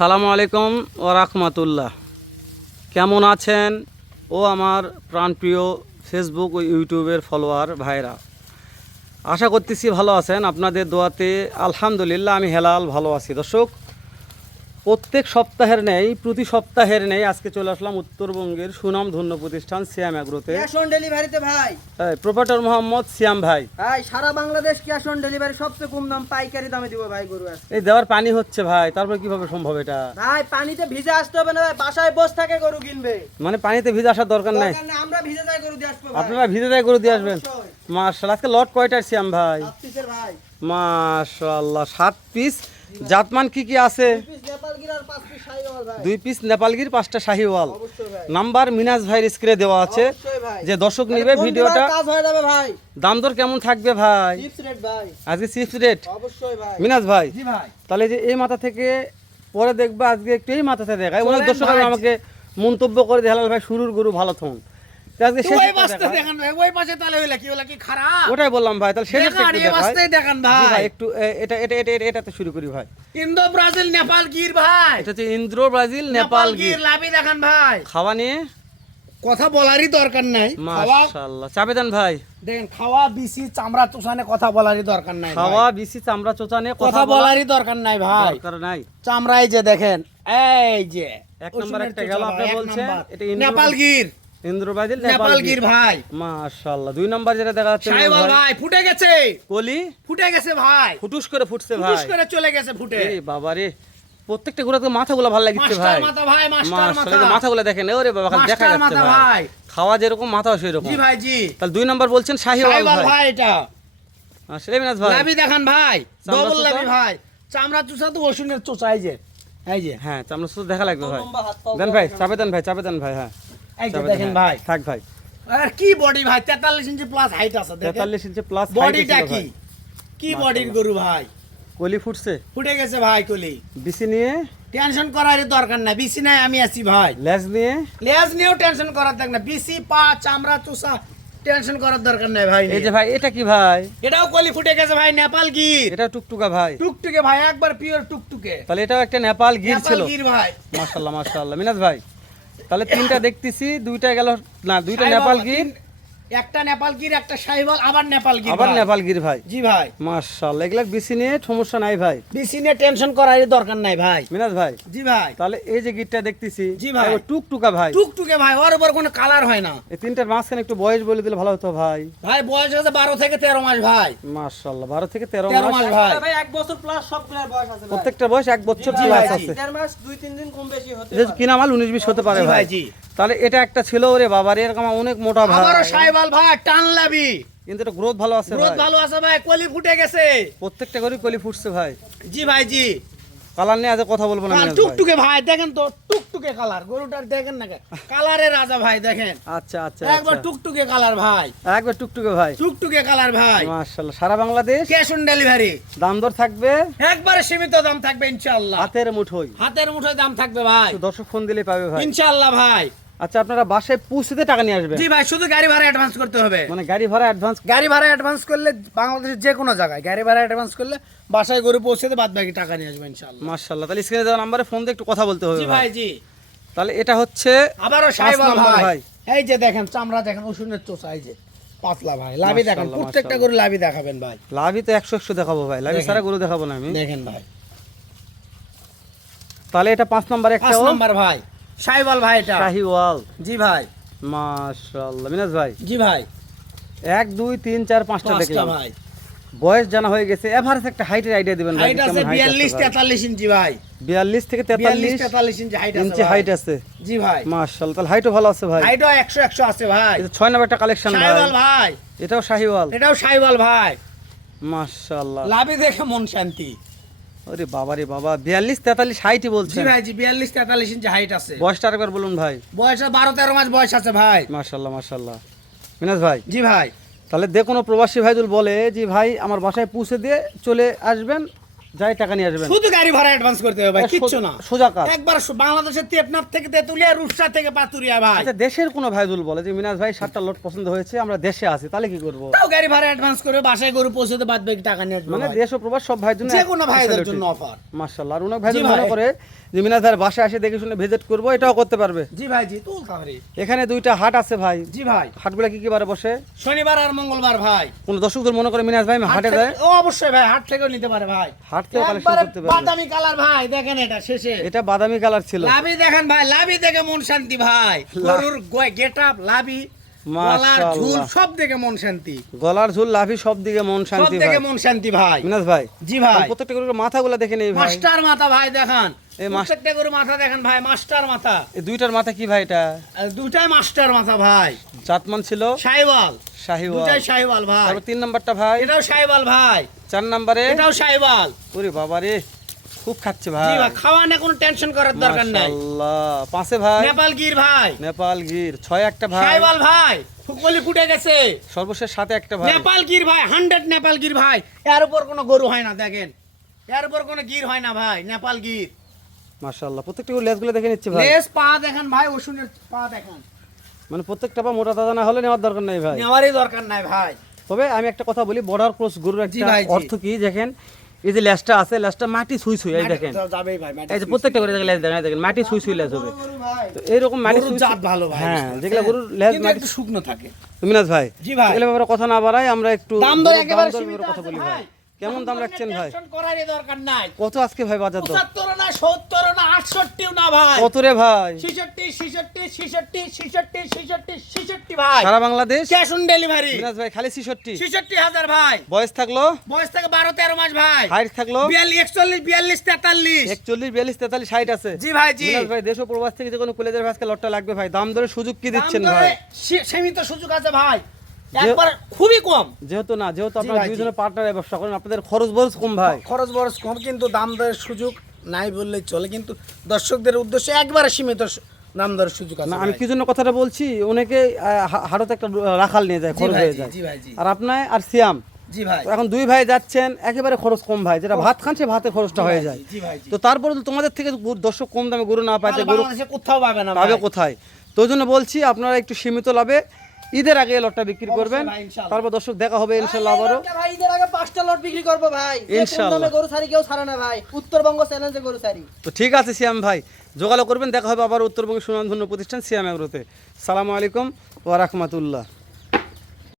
সালামু আলাইকুম ওয়া রাহমাতুল্লাহ। কেমন আছেন ও আমার প্রাণপ্রিয় ফেসবুক ও ইউটিউবের ফলোয়ার ভাইরা? আশা করতেছি ভালো আছেন। আপনাদের দোয়াতে আলহামদুলিল্লাহ আমি হেলাল ভালো আছি। দর্শক, প্রত্যেক সপ্তাহের নেই, প্রতি সপ্তাহের নেই, আজকে চলে আসলাম উত্তরবঙ্গের সুনামধন্য প্রতিষ্ঠান সিয়াম অ্যাগ্রোতে। ক্যাশ অন ডেলিভারিতে ভাই, প্রোপাইটর মোহাম্মদ সিয়াম ভাই। ভাই সারা বাংলাদেশ ক্যাশ অন ডেলিভারি, সবচেয়ে কম দাম পাইকারি দামে দিব ভাই গরু আছে। এই দেওয়ার পানি হচ্ছে ভাই, তারপর কিভাবে সম্ভব এটা? ভাই পানিতে ভিজে আসতে হবে না ভাই, বাসায় বসে থাকে গরু কিনবে। মানে পানিতে ভিজে আসার দরকার নাই, দরকার নেই, আমরা ভিজে যাই গরু দিয়ে আসবো ভাই। আপনারা ভিজে যায় গরু দিয়ে আসবেন? অবশ্যই। মাশাআল্লাহ। আজকে লট কয়টার সিয়াম ভাই? 7 পিসের ভাই, মাশাআল্লাহ, 7 পিস। জাতমান কি কি আছে? 2 পিস নেপাল গির আর 5 পিস শাহিওয়াল ভাই। 2 পিস নেপালগির, 5টা শাহিওয়াল। অবশ্যই ভাই, নাম্বার মিনাজ ভাইয়ের স্ক্রিনে দেওয়া আছে, অবশ্যই ভাই। যে দর্শক নিবে ফোন ভিডিওটা। দিবার কাজ হয়ে যাবে ভাই। দাম দর কেমন থাকবে ভাই? চিপস রেট ভাই, আজকে চিপস রেট অবশ্যই ভাই। মিনাজ ভাই। জি ভাই, তাহলে যে এই মাথা থেকে পরে দেখবা, আজকে একটু এই মাথা থেকে দেখায়। অনেক চলেন দর্শক ভাই। আমাকে মন্তব্য করে দেখাল ভাই শুরুর গরু ভালো থন। আজকে শেষ ওই বাস্তে দেখেন ভাই, ওই পাশে তাহলে হইলা কি খারাপ? ওটাই বললাম ভাই, তাহলে শেষ দেখেন, এই বাস্তেই দেখেন জি ভাই, ভাই। একটু এটা এটা এটা এটাতে শুরু করি ভাই। ইন্দো ব্রাজিল নেপাল গির ভাই, এটা হচ্ছে ইন্দ্র ব্রাজিল নেপাল গির। লাভি দেখেন ভাই। খাওয়া নিয়ে কথা বলারই দরকার নাই। খাওয়া মাশাআল্লাহ। চাপে দেন ভাই। দেখেন, খাওয়া বিসি চামড়া চুষানে কথা বলারই দরকার নাই। খাওয়া বিসি চামড়া চোচা নিয়ে কথা বলারই দরকার নাই ভাই। দরকার নাই। চামড়াই যে দেখেন, এই যে এক নম্বর একটা গেল, আপনি বলছেন এটা নেপাল গির, ইন্দ্র ব্রাজিল নেপাল গির ভাই। মাশাআল্লাহ। 2 নম্বর যেটা দেখা যাচ্ছে শাইওয়াল ভাই ফুটে গেছে, কলি ফুটে গেছে ভাই, ফুটুস করে ফুটছে ভাই। ফুটুস করে চলে গেছে ফুটে। এই বাবা রে, প্রত্যেকটা গুলো তো মাথাগুলো ভালো লাগিচ্ছে ভাই। মাস্টার মাথা ভাই, মাস্টার মাথা, মাশাআল্লাহ, মাথাগুলো দেখেন। ওরে বাবা, খালি দেখা মাস্টার যাচ্ছে মাথা ভাই। ভাই। খাওয়া যেরকম মাথাও সেরকম। জি ভাই, জি। তাহলে 2 নম্বর বলছেন শাহিওয়াল শাইওয়াল ভাই। ভাই এটা আসলে মিনাজ ভাই, লাভি দেখান ভাই, চামড়া ডবল চোষা? লাভি ভাই। চামড়া চুষা তো ওষুনের চোষা, এই যে, এই যে, হ্যাঁ চামড়া শুধু দেখা লাগবে ভাই। লম্বা হাত পাও দেন ভাই, চাপে দেন ভাই, চাপে দেন ভাই। হ্যাঁ এই যে চাপে দেন, দেখেন হ্যাঁ। ভাই। থাক ভাই। আর কি বডি ভাই, 43 ইঞ্চি প্লাস হাইট আছে দেখেন। 43 ইঞ্চি প্লাস বডিটা কি কি বডির গরু ভাই। কলি ফুটছে, ফুটে গেছে ভাই কলি। বিসি নিয়ে, টেনশন করার দরকার নাই, বিসি নাই আমি আছি ভাই। লেজ নিয়ে, লেজ নিয়েও টেনশন করার দরকার নাই, বিসি পা চামড়া চুষা টেনশন করার দরকার নাই ভাই। এই যে ভাই, এটা কি ভাই? এটাও কলি ফুটে গেছে ভাই, নেপাল গির। এটা টুকটুকা ভাই। টুকটুকে ভাই, একবার পিওর টুকটুকে তাহলে এটাও একটা নেপাল গির নেপাল ছিল। গির ভাই। মাশাআল্লাহ মাশাআল্লাহ। মিনাজ ভাই, তাহলে 3টা দেখতেছি, 2টা গেল না, 2টা শাইওয়াল, নেপাল গির, একটা নেপাল গির, একটা শাইওয়াল, আবার নেপাল গির আবার ভাই। নেপাল গির ভাই। জি ভাই, মাশাআল্লাহ, এগুলা বিসি নিয়ে সমস্যা নাই ভাই। বিসি নিয়ে টেনশন করার দরকার নাই ভাই। মিনাজ ভাই, জি ভাই, তাহলে এই যে গিরটা দেখতেছি, জি ভাই। এবার টুকটুকা ভাই। টুকটুকে ভাই, ওর উপর কোনো কালার হয় না এই 3টার মাঝখানে একটু বয়স বলে দিলে ভালো হতো ভাই। ভাই। বয়স হচ্ছে 12 থেকে 13 মাস ভাই। মাশাআল্লাহ, 12 থেকে 13 13 মাস। মাস ভাই। ভাই 1 বছর প্লাস সবগুলোর বয়স আছে ভাই। প্রত্যেকটা বয়স 1 বছর জি প্লাস ভাই, আছে। 4 মাস 2-3 দিন কম বেশি হতে যে পারে। কিনা মাল 19-20 হতে পারে জি ভাই। জি। তাহলে এটা একটা ছিল, ওরে বাবা রে, এরকম অনেক মোটা ভাই, আবারও শাইওয়াল ভাই, টান লাভি, কিন্তু এটা গ্রোথ ভালো আছে গ্রোথ ভাই। ভালো আছে ভাই, কলি ফুটে গেছে। প্রত্যেকটা করে কলি ফুটছে ভাই। জি ভাই, জি। কালার নিয়ে আজ কথা বলবো না কাল মিনাজ ভাই। টুকটুকে ভাই, দেখেন তো টুকটুকে কালার, গরুটার দেখেন না, কালারের রাজা ভাই দেখেন। আচ্ছা আচ্ছা একবার আচ্ছা। টুকটুকে কালার ভাই, একবার টুকটুকে ভাই। টুকটুকে কালার ভাই। মাশাআল্লাহ, সারা বাংলাদেশ ক্যাশ অন ডেলিভারি, দাম দর থাকবে একবারে সীমিত দাম থাকবে ইনশাআল্লাহ। হাতের মুঠোই। হাতের মুঠোয় দাম থাকবে ভাই, শুধু দর্শক ফোন দিলেই পাবে ভাই। ইনশাআল্লাহ ভাই। আচ্ছা, আপনারা বাসায় পৌঁছতে টাকা নিয়ে আসবেন? জি ভাই, শুধু গাড়ি ভাড়া অ্যাডভান্স করতে হবে। মানে গাড়ি ভাড়া অ্যাডভান্স? গাড়ি ভাড়া অ্যাডভান্স করলে বাংলাদেশের যে কোনো জায়গায় গাড়ি ভাড়া অ্যাডভান্স করলে বাসায় গরু পৌঁছে বাদ বাকি টাকা নিয়ে আসবে ইনশাআল্লাহ। মাশাআল্লাহ। তাহলে স্ক্রিনে দেওয়া নম্বরে ফোন দিয়ে একটু কথা বলতে হবে জি ভাই। ভাই, জি। তাহলে এটা হচ্ছে আবারও 5 শাইওয়াল নম্বর ভাই, ভাই। এই যে দেখেন চামড়া দেখেন, ওষুনের চোষা, এই যে পাতলা ভাই, লাভি দেখেন, মাশাআল্লাহ, প্রত্যেকটা মাশাআল্লাহ। গরু লাভি দেখাবেন ভাই। লাভই তো 100 দেখাবো ভাই, লাভি দেখেন। সারা গরু দেখাবো না আমি। দেখেন ভাই, তাহলে এটা 5 নম্বরে একটা 5 নাম্বার ভাই, শাইওয়াল ভাই এটা। শাহিওয়াল। জি ভাই, মাশাআল্লাহ। মিনাজ ভাই, জি ভাই, 1 2 3 4 5টা 5টা দেখলাম ভাই। বয়স জানা হয়ে গেছে। এভারেজ একটা হাইটের আইডিয়া দিবেন ভাই। হাইট আছে 42 43 ইঞ্চি ভাই, 42 থেকে 42 43 43 ইঞ্চি হাইট আছে ইঞ্চি ভাই। হাইট আছে। জি ভাই, মাশাআল্লাহ, তাহলে হাইটও ভালো আছে ভাই। হাইটও 100 100 আছে ভাই। এটা 6 নম্বর একটা কালেকশন ভাই। শাইওয়াল ভাই, এটাও শাহিওয়াল। এটাও শাইওয়াল ভাই। মাশাআল্লাহ। লাভি দেখে মন শান্তি। আরে বাবা রে বাবা, 42 43 হাইটই জি বলছেন। ভাই, জি 42 43 ইঞ্চি হাইট আছে। বয়সটা আরেকবার বলুন ভাই। বয়স 12 13 মাস বয়স আছে ভাই। মাশাআল্লাহ মাশাআল্লাহ। মিনাজ ভাই, জি ভাই, তাহলে যে কোনো প্রবাসী ভাই যদি বলে যে ভাই আমার বাসায় পৌঁছে দিয়ে চলে আসবেন, যাই টাকা নিয়ে আসবেন, শুধু গাড়ি ভাড়া অ্যাডভান্স করতে হবে ভাই, কিচ্ছু না। সোজা কাজ। একবার বাংলাদেশের টেকনাফ থেকে তেতুলিয়া, রূপসা থেকে পাতুরিয়া ভাই, আচ্ছা, দেশের কোনো ভাই যদি বলে যে মিনাজ ভাই 7টা লট পছন্দ হয়েছে, আমরা দেশে আছি, তাহলে কি করব? তাও গাড়ি ভাড়া অ্যাডভান্স করে বাসায় গরু পৌঁছতে বাদ বাকি টাকা নিয়ে আসবে মানে ভাই। দেশ ও প্রবাস সব ভাইয়ের জন্য যে কোনো ভাইদের জন্য অফার। মাশাআল্লাহ। আর অনেক ভাই জি যদি মনে ভাই। করে যে মিনাজ ভাইয়ের বাসায় এসে দেখে শুনে ভিজিট করবো, এটাও করতে পারবে। জি ভাই জি তুল খাবারে। এখানে দুইটা হাট আছে ভাই, জি ভাই হাটগুলা কি কি বারে বসে? শনিবার আর মঙ্গলবার ভাই। কোন দর্শকদের মনে করে মিনাজ ভাই আমি হাটে যাই, ও অবশ্যই ভাই হাট থেকেও নিতে পারে ভাই। হাট থেকে কালেকশন একবারে করতে পারবে। বাদামি কালার ভাই, দেখেন এটা শেষে এটা বাদামি কালার ছিল। লাভি দেখেন ভাই, লাভি দেখে মন শান্তি ভাই। গরুর গেটআপ, লাভি, গলার ঝুল মাশাআল্লাহ, সব দেখে মন শান্তি। গলার ঝুল লাভি সব দিকে মন সব শান্তি ভাই। দেখে মন শান্তি ভাই। মিনাজ ভাই জি ভাই প্রত্যেকটা গরুর মাথাগুলা দেখে নেই ভাই। মাস্টার মাথা ভাই দেখান, এই প্রত্যেকটা গরুর মাথা দেখেন ভাই, মাস্টার মাথা। এই দুইটার মাথা কি ভাই? এটা আর দুটাই মাস্টার মাথা ভাই। জাতমান ছিল শাইওয়াল, শাহিওয়াল। দুটাই শাইওয়াল ভাই। তারপর 3 নাম্বারটা ভাই, এটাও শাইওয়াল ভাই। 4 নাম্বারে এটাও শাইওয়াল। ওরে বাবা রে, খুব খাচ্ছে জি ভাই। ভাই খাওয়া না, কোনো টেনশন করার দরকার নাই। মাশাআল্লাহ। 5 ভাই নেপাল গির ভাই, নেপাল গির, 6 একটা ভাই, শাইওয়াল ভাই, ফুকলি ফুটে গেছে। সর্বশেষ 7 একটা ভাই। নেপাল গির ভাই, 100 নেপাল গির ভাই। এর উপর কোনো গরু হয় না, দেখেন এর উপর কোনো গির হয় না ভাই, নেপাল গির। মাশাআল্লাহ, প্রত্যেকটা গরুর লেজগুলো দেখে নিচ্ছে ভাই। লেজ পা দেখেন ভাই, ওষুনের পা দেখেন। মানে প্রত্যেকটা পা মোটা তাজা না হলে নেওয়ার দরকার নেই ভাই। নেওয়ারই দরকার নাই ভাই। তবে আমি একটা কথা বলি, বর্ডার ক্রস গরুর জি একটা ভাই, জি। অর্থ কি দেখেন, এই যে লেজটা আছে, লেজটা মাটি ছুঁই ছুঁই, এই দেখেন যাবেই ভাই, এই যে প্রত্যেকটা করে লেজ দেখেন, এই দেখেন মাটি ছুঁই ছুঁই লেজ হবে। গরু ভাই তো এইরকম মাটি গরুর ছুঁই জাত ভালো ভাই। হ্যাঁ, যেগুলা গরুর লেজ কিন্তু মাটি। একটু শুকনো থাকে। মিনাজ ভাই জি ভাই। এগুলো ব্যাপারে কথা না বাড়াই, আমরা একটু দাম দর গরুর একেবারে দরের সীমিত ব্যাপারে কথা আছে বলি ভাই। ভাই। কেমন দাম রাখছেন ভাই? টেনশন করারই দরকার নাই। কত আজকে ভাই বাজার দর? 75 না 70 না 68 না ভাই। কত রে ভাই? 66 66 66 66 66 66 ভাই। সারা বাংলাদেশ ক্যাশ অন ডেলিভারি। মিনাজ ভাই খালি 66। 66,000 ভাই। বয়স থাকলো, বয়স থেকে 12 13 মাস ভাই। হাইট থাকলো 42 41 42 43। 41 42 43 60 আছে। জি ভাই জি। মিনাজ ভাই দেশ ও প্রবাস থেকে যে কোনো কুলেজের ভাই আজকে লটটা লাগবে ভাই, দাম দরে সুযোগ কি দিচ্ছেন দাম ভাই? দরে সীমিত সুযোগ আছে ভাই, একবার খুবই কম। যেহেতু জি আপনারা ভাই, জি। দুইজনে পার্টনারে ব্যবসা করেন, আপনাদের খরচ বরচ কম ভাই। খরচ বরচ কম, কিন্তু দাম দরের সুযোগ নাই বললেই চলে, কিন্তু দর্শকদের উদ্দেশ্যে একবারে সীমিত দাম দরের সুযোগ আছে না আমি ভাই। কি জন্য কথাটা বলছি, অনেকে হাটতে একটা রাখাল নিয়ে যায়, জি খরচ ভাই, হয়ে জি, যায়। জি ভাই, জি। আর আপনার আর সিয়াম, জি ভাই। তো এখন দুই ভাই যাচ্ছেন, একেবারে খরচ কম ভাই, যেটা ভাত খান সে ভাতে খরচটা হয়ে যায়। জি ভাই, জি। তো তারপরে তো তোমাদের থেকে দর্শক কম দামে গরু না পায়, তো তাহলে গরু বাংলাদেশে কোথাও পাবে না পাবে ভাই। কোথায়? তো ওই জন্য বলছি আপনারা একটু সীমিত লাভে ঈদের আগে এই লটটা বিক্রি করবেন, ভাই, ইনশাআল্লাহ। তারপর দর্শক দেখা হবে ইনশাল্লাহ ভাই, এই আবারও। লটটা ভাই ঈদের আগে 5টা লট বিক্রি করবো ভাই। যে কোন ইনশাআল্লাহ। দামে গরু ছাড়ি কেউ ছাড়ে না ভাই, উত্তরবঙ্গ চ্যালেঞ্জে গরু ছাড়ি। তো ঠিক আছে সিয়াম ভাই, যোগাযোগ করবেন, দেখা হবে আবার উত্তরবঙ্গের সুনামধন্য প্রতিষ্ঠান সিয়াম এগ্রোতে। সালামু আলাইকুম ওয়া রাহমাতুল্লাহ।